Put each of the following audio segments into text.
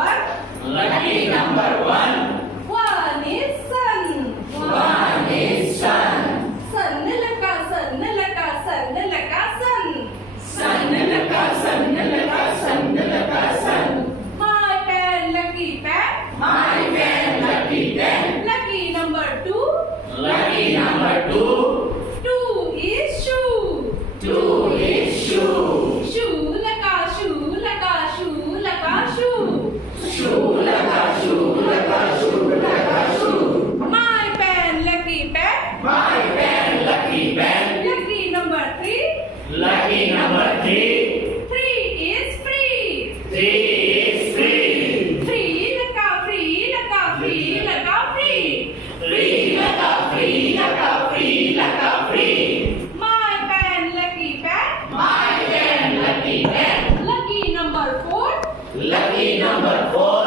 number? Lucky number one. One is sun. One is sun. Sun laka, sun laka, sun laka, sun. Sun laka, sun laka, sun laka, sun. My pen, lucky pen. My pen, lucky pen. Lucky number two. Lucky number two. Two is shoe. Two is shoe. Shoe laka, shoe laka, shoe laka, shoe. Shoe laka, shoe laka, shoe laka, shoe. My pen, lucky pen. My pen, lucky pen. Lucky number three. Lucky number three. Three is free. Three is free. Free laka, free laka, free laka, free. Free laka, free laka, free laka, free. My pen, lucky pen. My pen, lucky pen. Lucky number four. Lucky number four.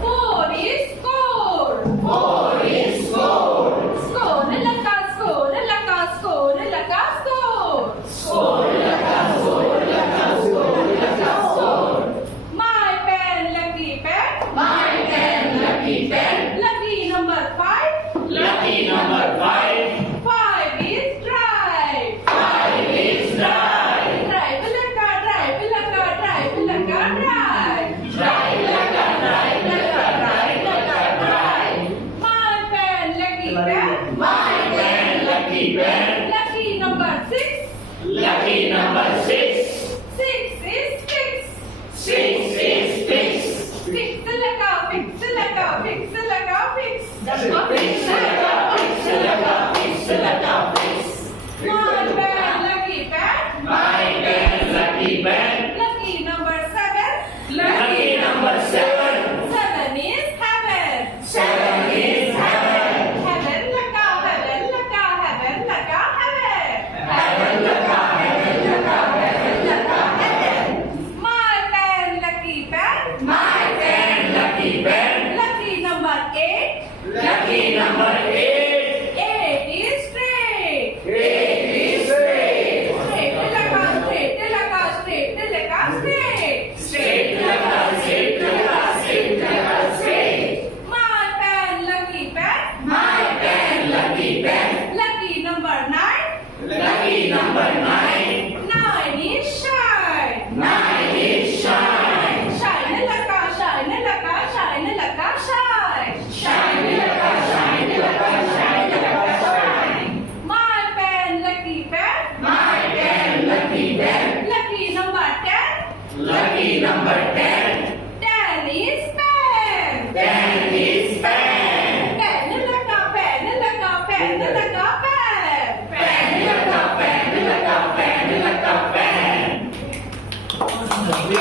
Four is score. Four is score. Score laka, score laka, score laka, score. Score laka, score laka, score laka, score. My pen, lucky pen. My pen, lucky pen. Lucky number five. Lucky number five. Five is drive. Five is drive. Drive laka, drive laka, drive laka, drive. Drive laka, drive laka, drive laka, drive. My pen, lucky pen. My pen, lucky pen. Lucky number six. Lucky number six. Six is fix. Six is fix. Fix laka, fix laka, fix laka, fix. Fix laka, fix laka, fix laka, fix. My pen, lucky pen. My pen, lucky pen. Lucky number seven. Lucky number seven. Seven is heaven. Seven is heaven. Heaven laka, heaven laka, heaven laka, heaven. Heaven laka, heaven laka, heaven laka, heaven. My pen, lucky pen. My pen, lucky pen. Lucky number eight. Lucky number eight. Eight is straight. Eight is straight. Straight laka, straight laka, straight laka, straight. Straight laka, straight laka, straight laka, straight. My pen, lucky pen. My pen, lucky pen. Lucky number nine. Lucky number nine. Nine is shine. Nine is shine. Shine laka, shine laka, shine laka, shine. Shine laka, shine laka, shine laka, shine. My pen, lucky pen. My pen, lucky pen. Lucky number ten. Lucky number 10. Ten is pen. 10 is pen. Pen laka, pen laka, pen